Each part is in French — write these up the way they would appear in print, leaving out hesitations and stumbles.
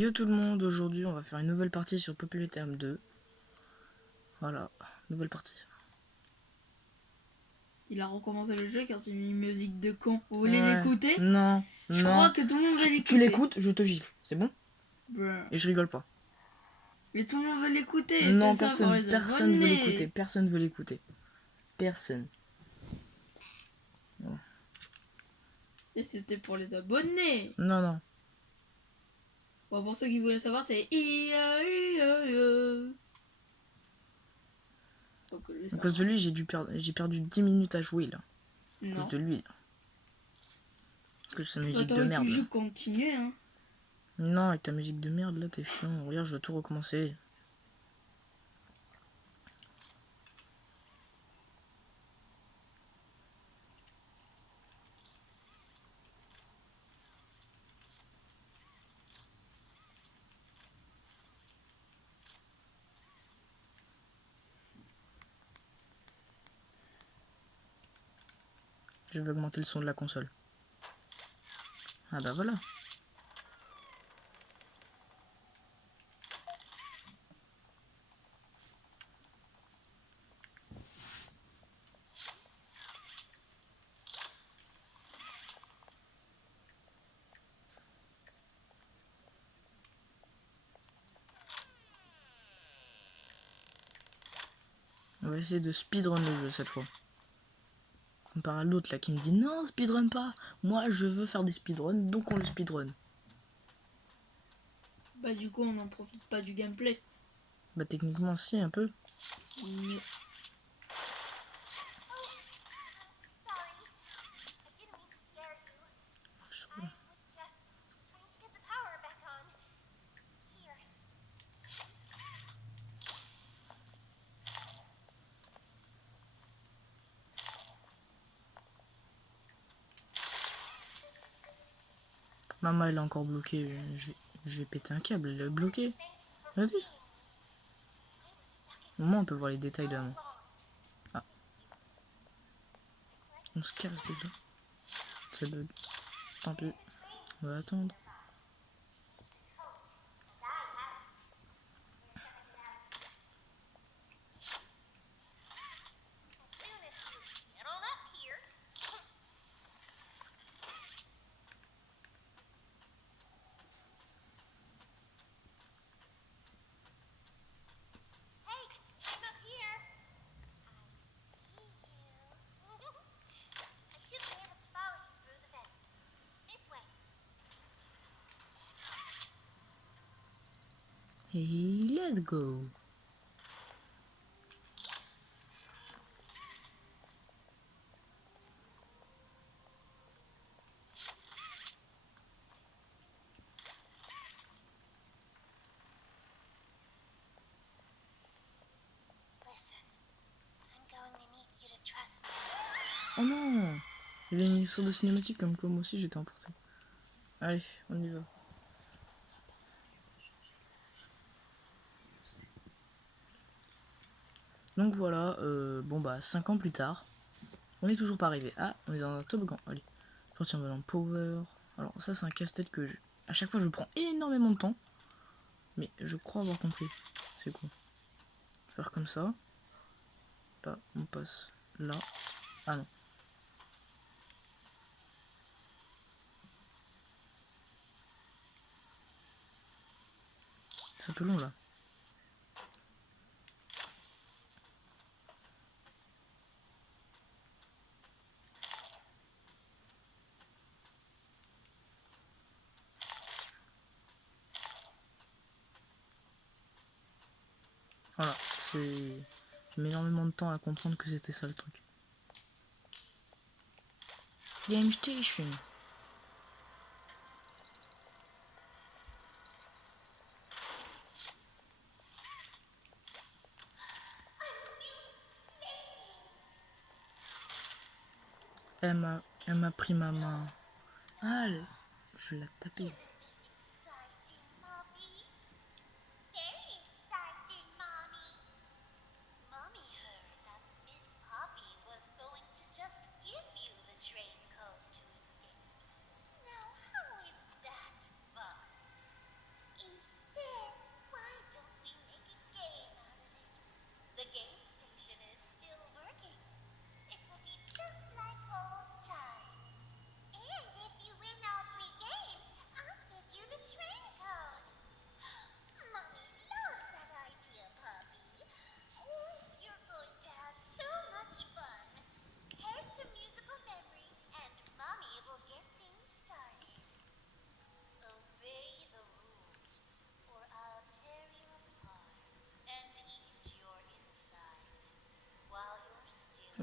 Yo tout le monde, aujourd'hui on va faire une nouvelle partie sur Population 2. Voilà, nouvelle partie. Il a recommencé le jeu car tu as mis une musique de con. Vous voulez l'écouter? Non, Je non. crois que tout le monde veut l'écouter. Tu l'écoutes, je te gifle, c'est bon? Bruh. Et je rigole pas. Mais tout le monde veut l'écouter. Non, Fais ça pour les personne veut l'écouter, abonnés. personne veut l'écouter. Personne. Et c'était pour les abonnés. Non, non. Bon, pour ceux qui voulaient savoir, c'est donc, À cause de lui, j'ai perdu 10 minutes à jouer là. À non. cause de lui. À cause de sa musique de T'aurais merde. pu juste continuer, hein. Non, avec ta musique de merde là, t'es chiant. Regarde, je dois tout recommencer. Je vais augmenter le son de la console. Ah bah voilà. On va essayer de speedrun le jeu cette fois. Comparé à l'autre là qui me dit non, speedrun pas. Moi je veux faire des speedruns, donc on le speedrun. Bah, du coup, on n'en profite pas du gameplay. Bah techniquement si, un peu. Mais... Maman elle est encore bloquée, je vais péter un câble, elle est bloquée. Vas-y. Au moins on peut voir les détails de maman. Ah. On se casse déjà. Ça bug. Tant pis. On va attendre. Hey, let's go. Oh non, il y avait une histoire de cinématique comme moi aussi j'étais emporté. Allez, on y va. Donc voilà, bon bah 5 ans plus tard, on est toujours pas arrivé. Ah, on est dans un toboggan, allez. Sortir en power. Alors ça c'est un casse-tête que à chaque fois je prends énormément de temps. Mais je crois avoir compris. C'est quoi? Faire comme ça. Là, on passe là. Ah non. C'est un peu long là. Voilà, c'est... J'ai mis énormément de temps à comprendre que c'était ça le truc. Game Station. Elle m'a pris ma main. Ah, je l'ai tapé.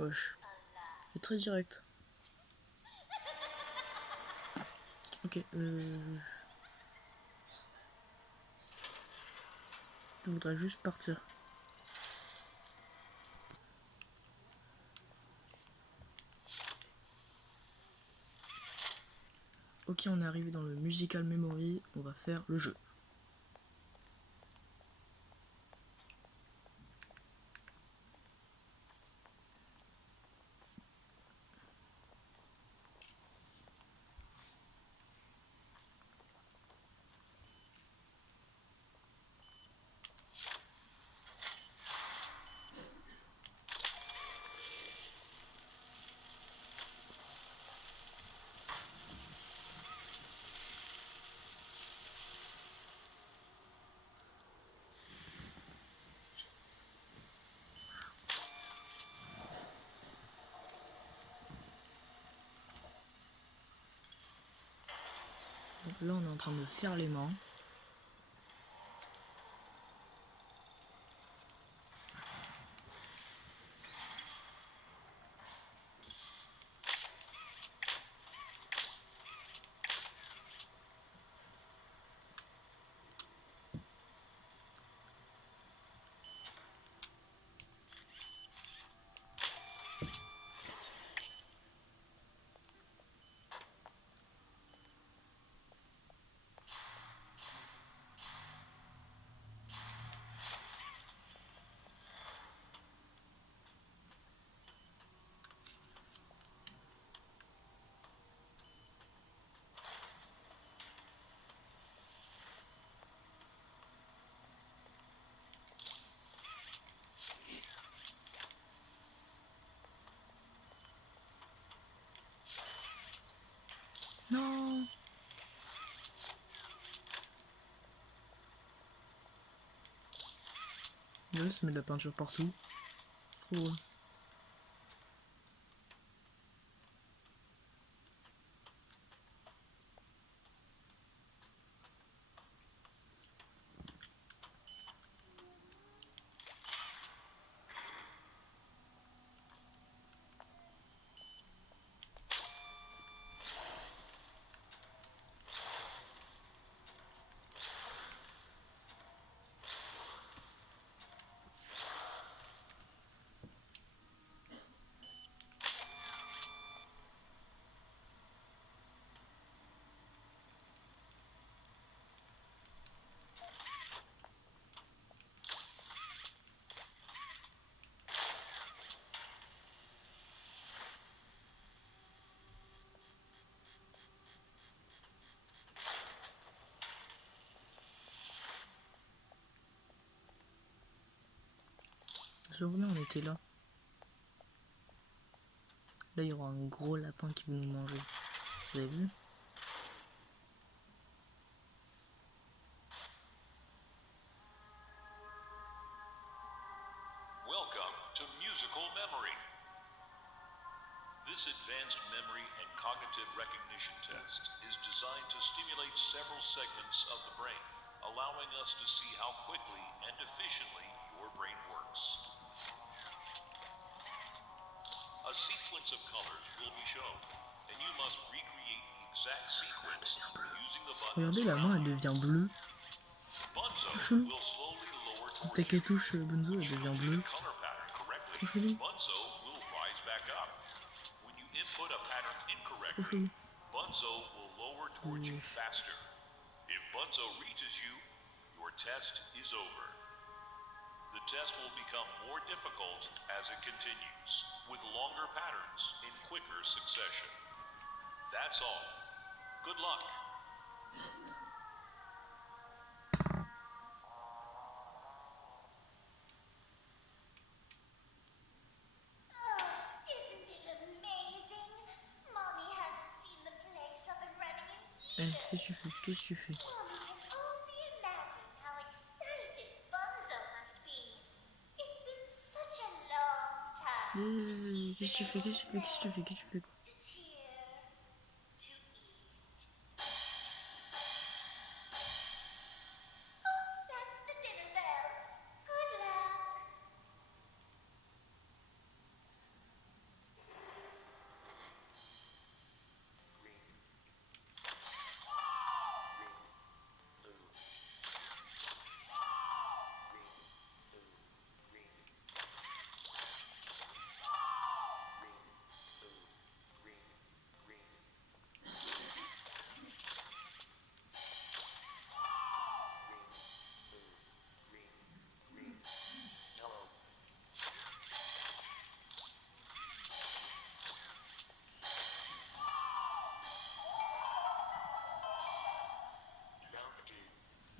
Wesh. C'est très direct. Ok, je voudrais juste partir. Ok, on est arrivé dans le Musical Memory. On va faire le jeu. Donc là, on est en train de faire les mains. Non. Là, ça met de la peinture partout. Trop drôle. Vous vous souvenez, on était là. Là, il y aura un gros lapin qui veut nous manger. Vous avez vu? Welcome to Musical Memory. This advanced memory and cognitive recognition test is designed to stimulate several segments of the brain, allowing us to see how quickly and efficiently your brain works. A sequence of colors will be shown, and you must recreate the exact sequence using the buttons. Regardez, la main, elle devient bleue. Bunzo Chelou. will slowly lower towards Dès qu'elle touche Bunzo, elle devient bleue. color pattern correctly. Trop chelou. Bunzo will rise back up. When you input a pattern Trop incorrectly, chelou. Bunzo will lower towards you Wesh. faster. If Bunzo reaches you, your test is over. The test will become more difficult as it continues, with longer patterns in quicker succession. That's all. Good luck. Isn't it amazing? Mommy hasn't seen the place up and running in Eh, years. qu'est-ce que tu fais? Qu'est-ce que tu fais? Mommy can only imagine how excited Bunzo must be. It's been such a long time since Qu'est-ce que tu fais? Qu'est-ce que tu fais? Qu'est-ce que tu fais? Qu'est-ce que tu fais? to cheer, to eat. Oh, that's the dinner bell. Good luck.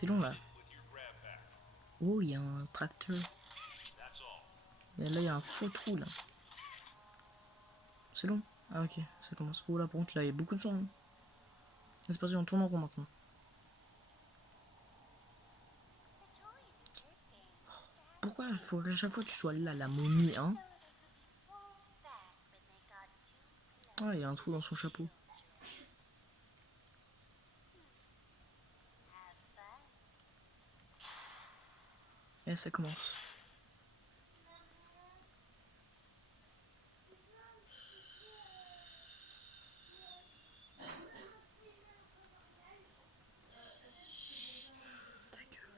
C'est long là. with your grab pack. Oh, il y a un tracteur. That's all. Et là, il y a un faux trou là. C'est long. Ah, ok, ça commence. Oh là, par contre, là, il y a beaucoup de son. Hein. C'est parti, on tourne en rond maintenant. The toys in this game used to have Pourquoi il faut qu'à chaque fois tu sois là, la momie, hein? so that they could be pulled back when they got too close. Ah, il y a un trou dans son chapeau. Have fun. Et ça commence. Ta gueule.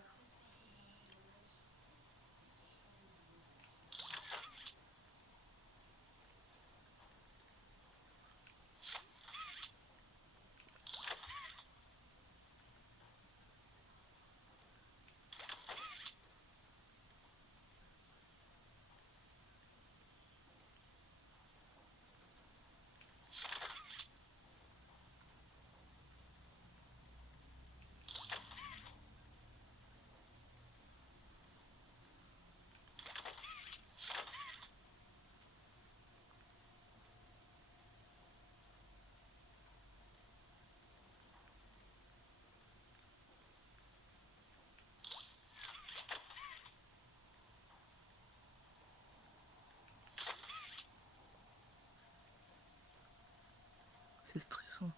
C'est stressant.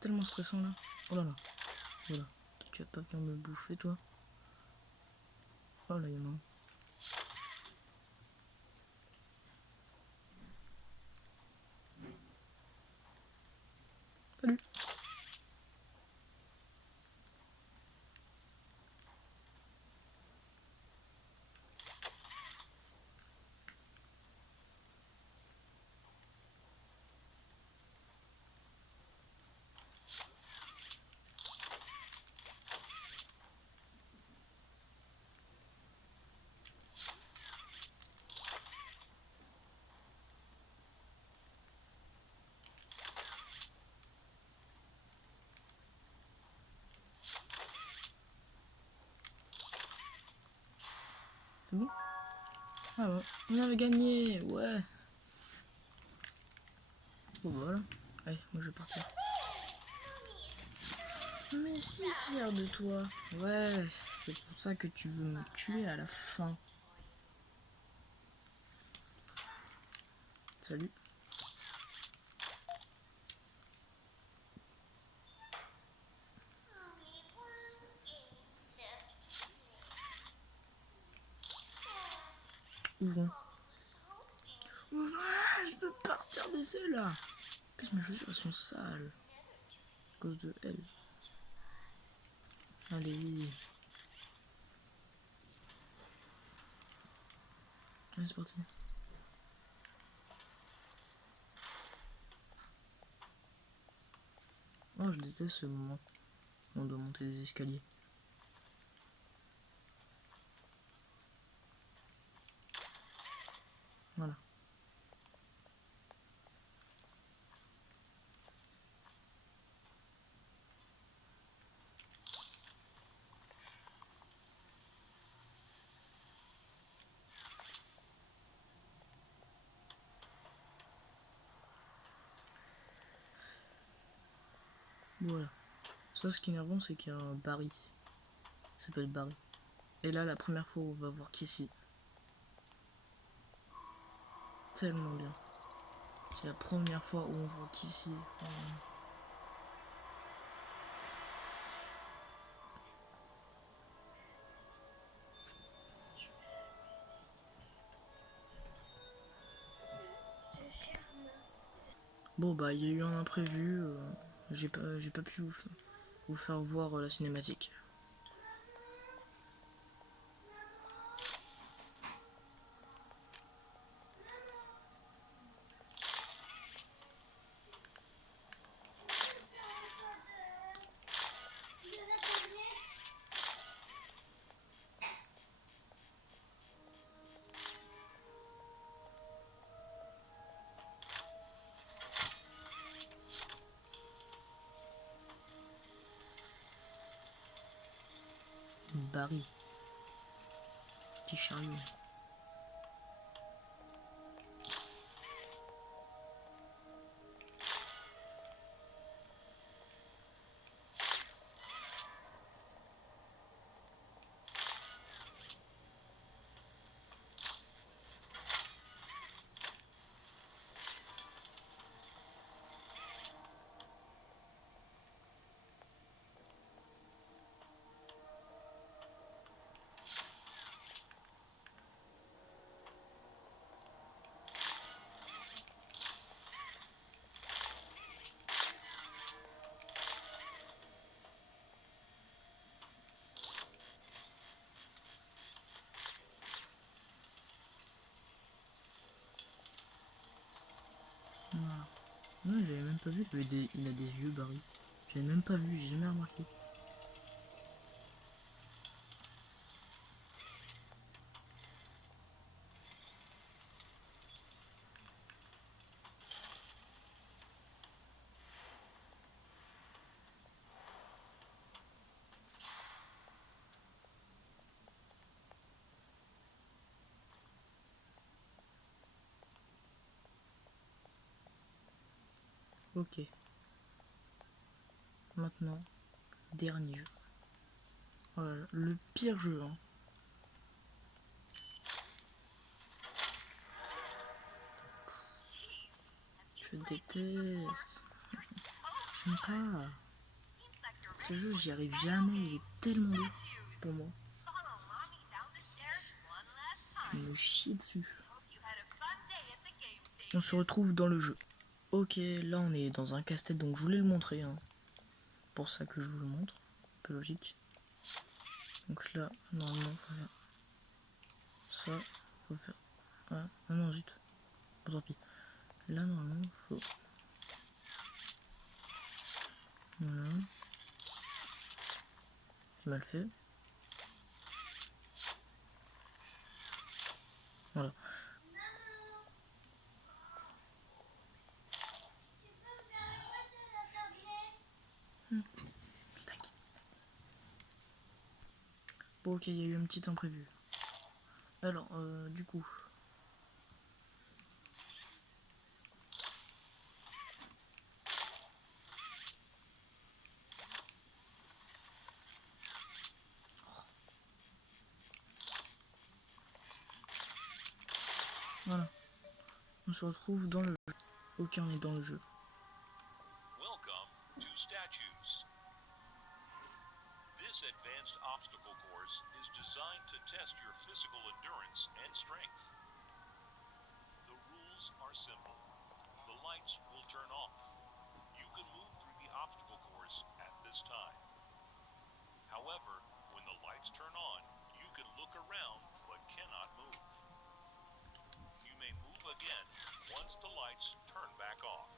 Tellement stressant là. Oh là là. Voilà. Tu vas pas venir me bouffer toi. Oh là, il y en a un. Salut. C'est bon? Ah ouais. On avait gagné. Ouais. Bon bah voilà. Allez, moi je vais partir. Mais si fier de toi. Ouais. C'est pour ça que tu veux me tuer à la fin. Salut. Only one game left to play. Ouvrons. Hoping Ouvrons. Je veux partir d'essai là. En plus mes chaussures elles sont sales. À cause de elle. Allez. Allez, c'est parti. Oh, je déteste ce moment. On doit monter des escaliers. Voilà. Voilà. Ça, ce qui est énervant, c'est qu'il y a un Barry. Ça s'appelle Barry. Et là, la première fois, on va voir Kissy. Tellement bien. C'est la première fois où on voit Kissy. Bon, bah, il y a eu un imprévu. J'ai pas pu vous faire voir la cinématique. Barry. Petit chariot. Voilà. Non, j'avais même pas vu. Il a des yeux, Barry. J'avais même pas vu, j'ai jamais remarqué. Ok. Maintenant, dernier jeu. Oh là là, le pire jeu, hein. Je déteste. J'aime pas. Ce jeu, j'y arrive jamais. Il est tellement dur pour moi. Il me chie dessus. On se retrouve dans le jeu. Ok, là on est dans un casse-tête, donc je voulais le montrer. Hein. Pour ça que je vous le montre. Un peu logique. Donc là, normalement, faut faire ça. Faut faire. Ah, ah non, zut. Bon, tant pis. Là, normalement, faut. Voilà. J'ai mal fait. Voilà. Tac. Bon, ok, il y a eu un petit imprévu. Alors, du coup. Voilà. On se retrouve dans le jeu. Ok, on est dans le jeu. Welcome to Statues. This advanced obstacle course is designed to test your physical endurance and strength. The rules are simple. The lights will turn off. You can move through the obstacle course at this time. However, when the lights turn on, you can look around but cannot move. You may move again once the lights turn back off.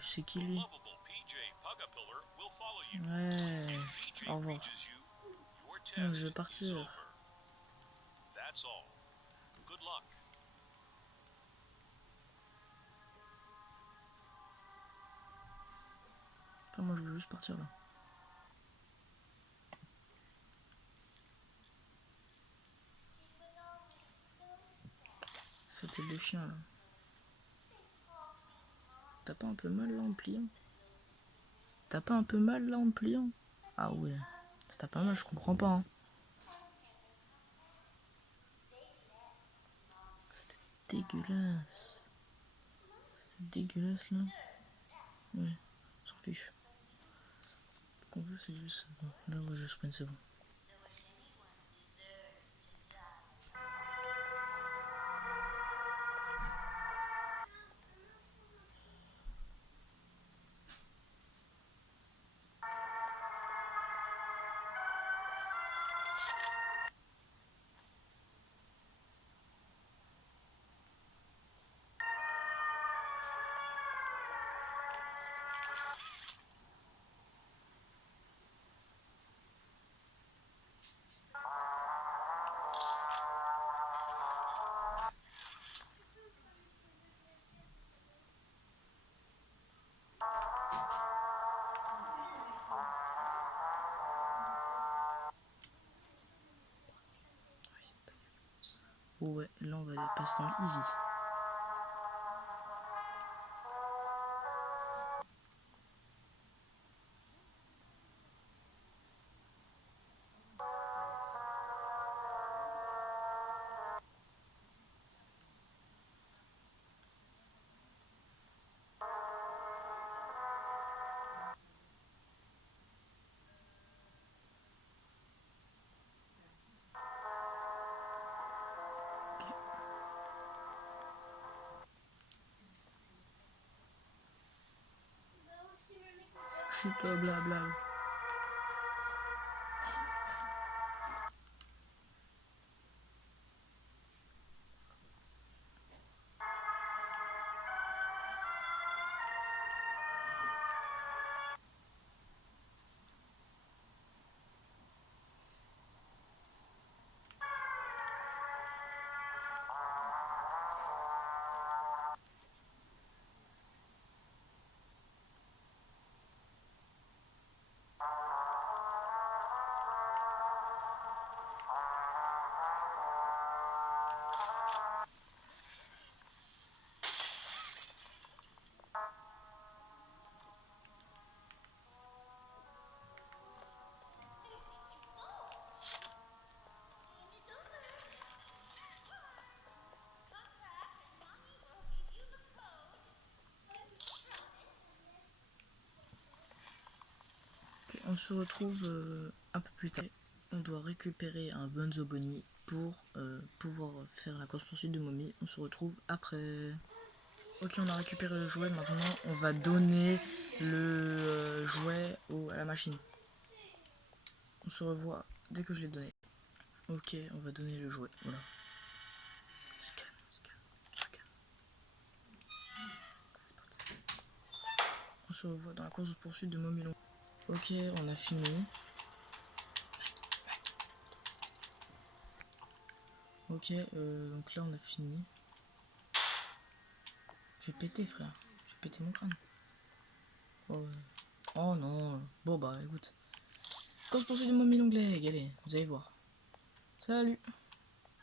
C'est qui The lui? lovable PJ Pugapillar will follow you. Ouais. If PJ Au revoir. reaches you, your Non, test je vais is partir. over. That's all. Good luck. Enfin, moi, je veux juste partir là. Cette tête de chien là. T'as pas un peu mal là en pliant? T'as pas un peu mal là en pliant? Ah ouais. Ça t'a pas mal, je comprends pas. Hein. C'était dégueulasse. C'est dégueulasse là. Ouais, on s'en fiche. Ce qu'on veut, c'est juste. Bon, là, ouais, je sprint, c'est bon. Oh ouais, là on va passer dans le easy. C'est toi blabla. On se retrouve un peu plus tard. On doit récupérer un Bonzo Bonnie pour pouvoir faire la course poursuite de Mommy. On se retrouve après. Ok, on a récupéré le jouet. Maintenant, on va donner le jouet à la machine. On se revoit dès que je l'ai donné. Ok, on va donner le jouet. Voilà. Scan, scan, scan. On se revoit dans la course poursuite de Mommy Long. Ok, on a fini. Ok, donc là on a fini. Je vais péter, frère. Je vais péter mon crâne. Oh, oh non. Bon bah écoute. Course poursuite de Mommy Longleg, allez, vous allez voir. Salut.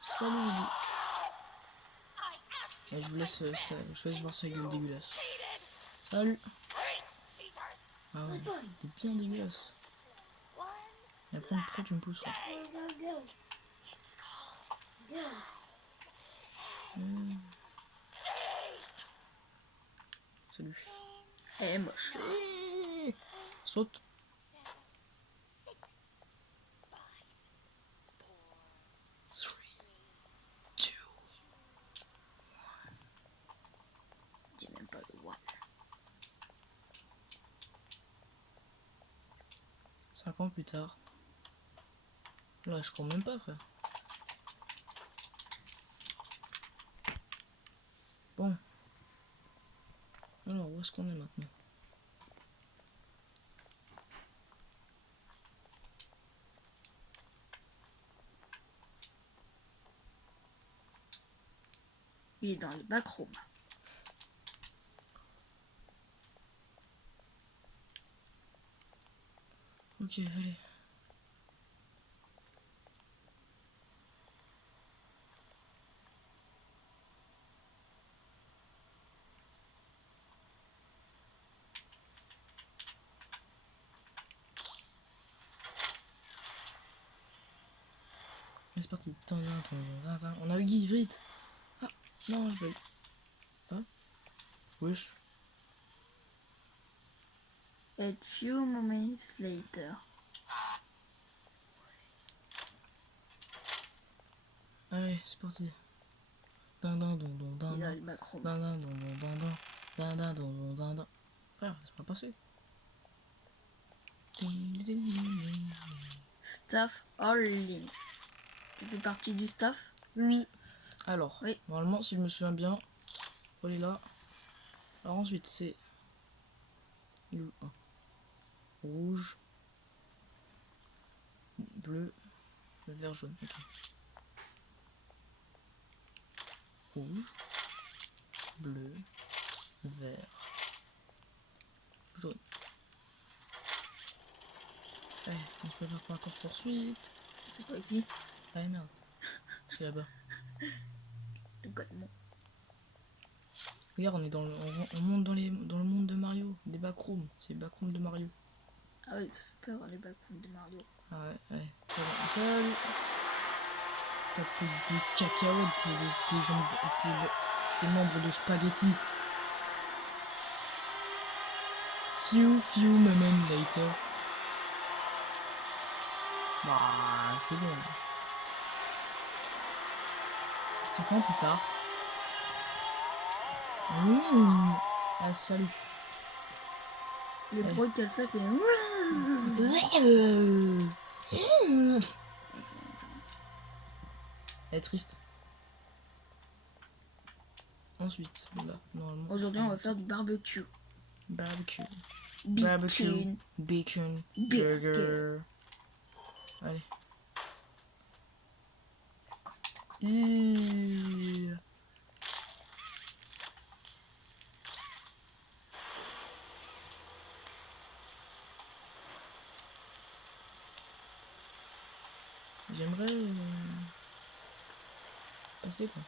Salut, je dis. Et je vous laisse, je laisse voir sa gueule dégueulasse. Salut. Ah ouais, t'es bien dégueulasse. Et après, pourquoi tu me pousses là? Salut. Elle est moche. Saute. Dis même pas le one. 5 ans plus tard. Là, je cours même pas, frère. Bon. Alors, où est-ce qu'on est maintenant? Il est dans les backrooms. Ok, allez. C'est parti. On a eu Guy, vite. Ah, non, je vais... Ah, wesh. A few moments later. Allez, c'est parti. Din din don don din Il est dans din. les backrooms. Din din don don din din. Din din don don din din. Frère, c'est pas passé. Staff All-in. Tu fais partie du staff? Oui. Alors, Oui. normalement, si je me souviens bien, elle est là. Alors ensuite, c'est le 1. Rouge, bleu, vert, jaune. Ok. Rouge, bleu, vert, jaune. Allez, on se prépare pour la course poursuite. C'est pas ici. Ah merde, c'est là-bas. également. Regarde, on monte dans le monde de Mario, des backrooms. C'est les backrooms de Mario. Ah oui, ça fait peur les backrooms de Mario. Ah ouais. Salut. T'as des cacahuètes, des gens, des membres de spaghetti. Few moments later. Bah, c'est bon. 5 ans plus tard. Ah, salut. Les Ouais. bruits qu'elle fait, c'est... Elle est triste. Ensuite, là, normalement. Aujourd'hui, on va faire du barbecue. Barbecue. Bacon. Bacon. Bacon. Burger. Allez. Ihhh. J'aimerais passer quoi.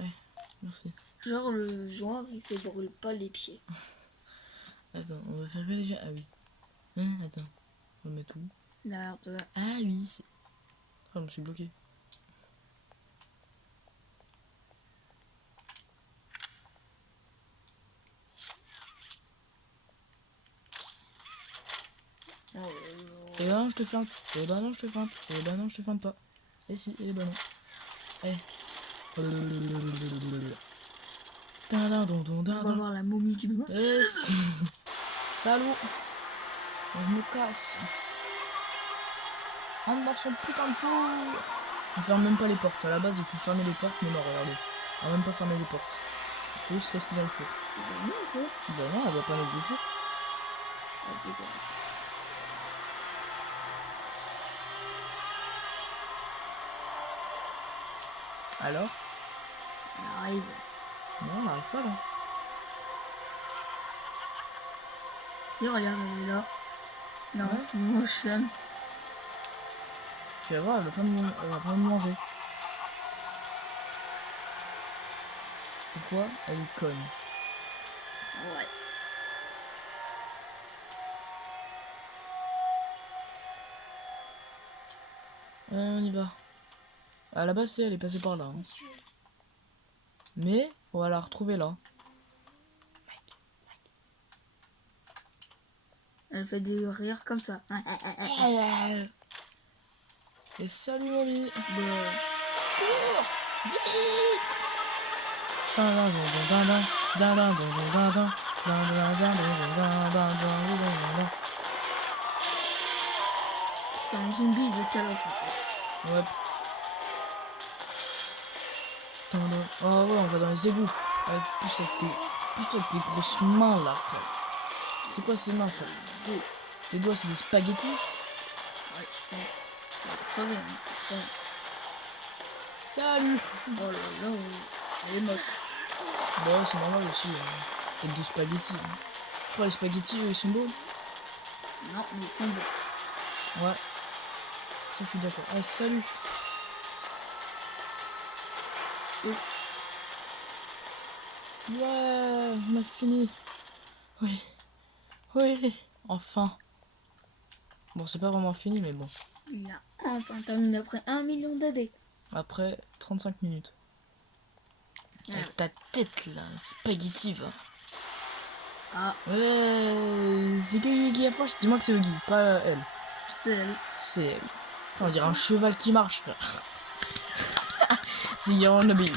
Ouais, merci. Genre, le joueur, il se brûle pas les pieds. Attends, on va faire quoi déjà? Ah oui. Hein, attends. On va mettre où? Là, là. Ah oui, c'est... Ah, je me suis bloqué. Eh ben non, je te feinte. Eh ben non, je te feinte. Eh ben non, je te feinte pas. Eh si, eh ben non. Eh. On va voir la momie qui me... Yes. Salaud. Je me casse. Rentre dans son putain de four. On ferme même pas les portes. À la base, il faut fermer les portes, mais non, regardez. On va même pas fermer les portes. Il faut juste rester dans le four. Bah non, quoi. Bah non, elle va pas nous bouffer. Ah, d'accord. Alors? Elle arrive. Non, on n'arrive pas là. Si, regarde, elle est là. Non, Ouais. c'est motion. Tu vas voir, elle va pas me manger. Pourquoi? Elle est conne. Ouais. On y va. À la base, elle est passée par là. Hein. Mais, on va la retrouver là. Elle fait des rires comme ça. Et salut Molly. Cours. Vite. C'est un zombie de Call of en fait. Ouais. Oh ouais, on va dans les égouts. Avec plus avec tes grosses mains là, frère. C'est quoi ces mains, frère? Tes doigts, c'est des spaghettis? Ouais, je pense. Elle va crever, hein. Trop. Salut. Oh là là, elle est moche. Bah ouais, c'est normal aussi. Tête de spaghettis. Hein. Tu vois, les spaghettis, ils sont beaux? Non, mais ils sont beaux. Ouais. Ça, je suis d'accord. Ah, salut. Ouais, on a fini. Oui. Oui. Enfin. Bon, c'est pas vraiment fini, mais bon. Il a enfin terminé après 1 million d'AD. Après 35 minutes. Avec ta tête là, spaghetti va. Ah, Ouais, c'est qui approche. Dis-moi que c'est Oggy, pas elle. c'est elle. C'est elle. On dirait un cheval qui marche, frère. C'est Yonabi.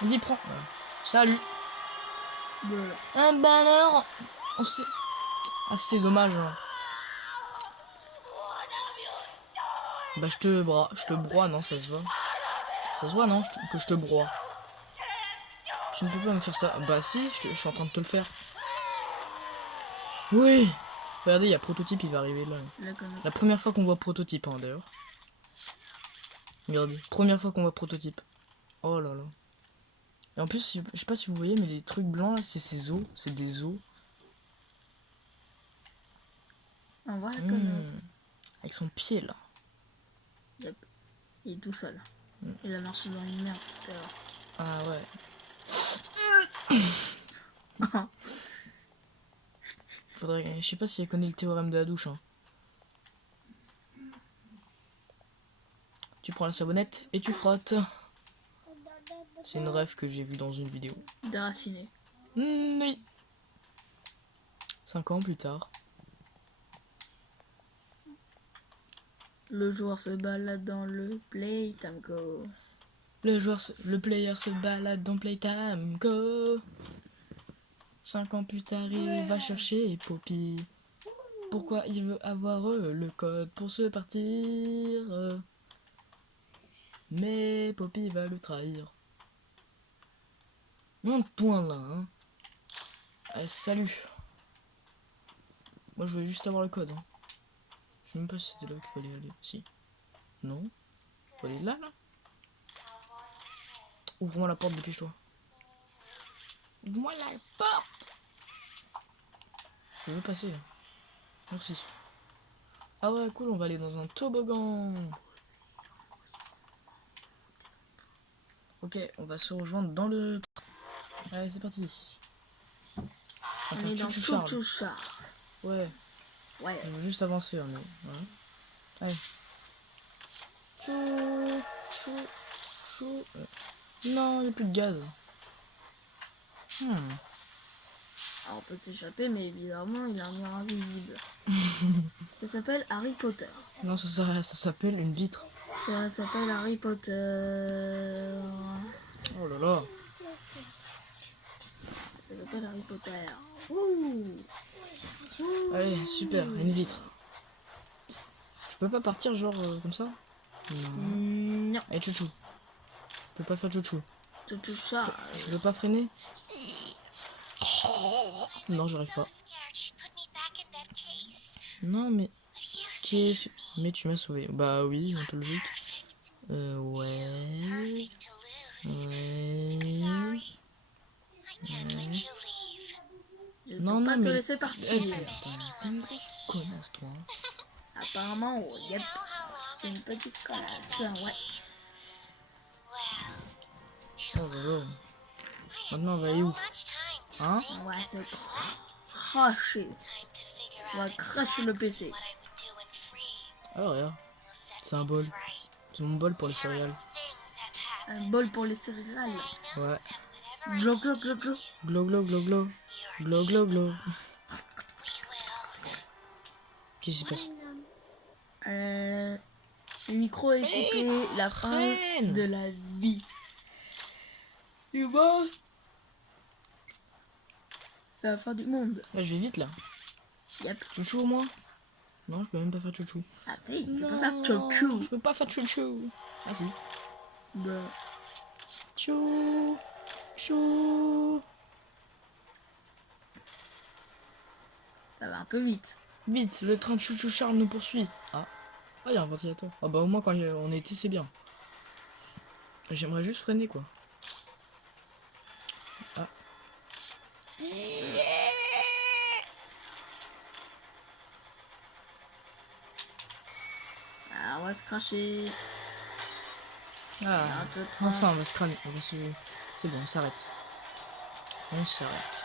Vas-y, prends. Ouais. Salut. Voilà. Ah bah alors. On sait. Ah, c'est dommage. Hein. Bah, je te broie, non, ça se voit. Ça se voit, non, que je te broie. Tu ne peux pas me faire ça. Bah si, je suis en train de te le faire. Oui. Regardez, il y a Prototype, il va arriver là. Je la connais. La première fois qu'on voit Prototype, hein, d'ailleurs. Regardez, première fois qu'on voit Prototype. Oh là là. Et en plus, je sais pas si vous voyez, mais les trucs blancs là, c'est ses os. C'est des os. On va la connaître. Avec son pied là. Yep. Il est tout seul. Il a marché dans une merde tout à l'heure. Ah ouais. Faudrait... Je sais pas si elle connaît le théorème de la douche. Hein. Tu prends la savonnette et tu frottes. C'est une rêve que j'ai vue dans une vidéo. Déraciné. Oui. 5 ans plus tard. Le joueur se balade dans le Playtime Go. Le player se balade dans Playtime Go. 5 ans plus tard, il va chercher Poppy. Pourquoi il veut avoir le code pour se partir? Mais Poppy va le trahir. Un point là, hein. Allez, salut. Moi je voulais juste avoir le code. Hein. Je sais même pas si c'était là qu'il fallait aller. Si. Non. Faut aller là, là. Ouvre-moi la porte, dépêche-toi. Ouvre-moi la porte. Je veux passer. Merci. Ah ouais, cool, on va aller dans un toboggan. Ok, on va se rejoindre dans le... Allez, c'est parti. On est dans Charles. Chouchou Charles. Ouais, Ouais. on veut juste avancer, on est... Voilà. Allez. Chou, chou, chou. Non, il n'y a plus de gaz. Alors on peut s'échapper, mais évidemment il a un mur invisible. Ça s'appelle Harry Potter. Non, ça s'appelle une vitre. Ça s'appelle Harry Potter. Oh là là. Ça s'appelle Harry Potter. Ouh. Allez, super, une vitre. Je peux pas partir genre comme ça? Non. Non. Allez, chouchou. Je peux pas faire chouchou. Chouchou Charles. Je peux pas freiner? Non, j'arrive pas. Scared she'd put me back in that case. Non, mais... But you Qu'est-ce... Mais tu m'as sauvé. Bah oui, un peu logique. Ouais... perfect to lose. Ouais... Sorry. I can't let you leave. Je Non, peux non, pas te mais... laisser Eh, partir. putain, t'es une grosse connasse, toi. Apparemment, yep. Know how long C'est une petite connasse. Ouais. well, Oh là là. Maintenant, on va aller so où? much time to Hein? On va se cracher. time to figure On va out cracher le PC. what I would do when free. Ah, regarde. We'll set C'est un things bol. right. C'est mon bol pour les céréales. Things have happened. Un bol pour les céréales. Ouais. And whatever Glo glo glo glo. Glo glo glo glo. Glo glo glo. we will. Qu'est-ce qui se passe? Le micro est coupé. La fin freine. de la vie. Tu vois? C'est la fin du monde. Là, je vais vite, là. Yep. Chouchou, au moins? Non, je peux même pas faire chouchou. Ah, tu sais, tu peux faire chouchou. Je peux pas faire chouchou. Ah si. Bah, Chou. Chou. ça va un peu vite. Vite, le train de Chouchou Charles nous poursuit. Ah, il y a un ventilateur. Ah bah au moins quand on était, c'est bien. J'aimerais juste freiner quoi. Ah. Alors, on va se cracher. Ah. Un peu de train. Enfin, on va se cramer. On va se... C'est bon, on s'arrête. On s'arrête.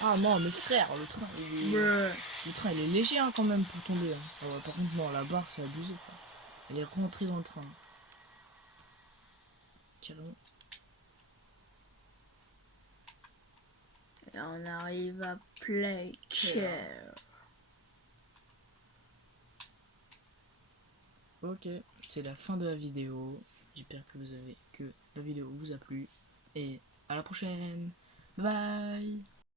Ah non, mais frère, le train, le train il est léger hein, quand même pour tomber. Hein. Ah ouais, par contre, non, la barre c'est abusé. Quoi. Elle est rentrée dans le train. Carrément. Et on arrive à Playcare. Ok, c'est la fin de la vidéo. J'espère que la vidéo vous a plu. Et à la prochaine. Bye.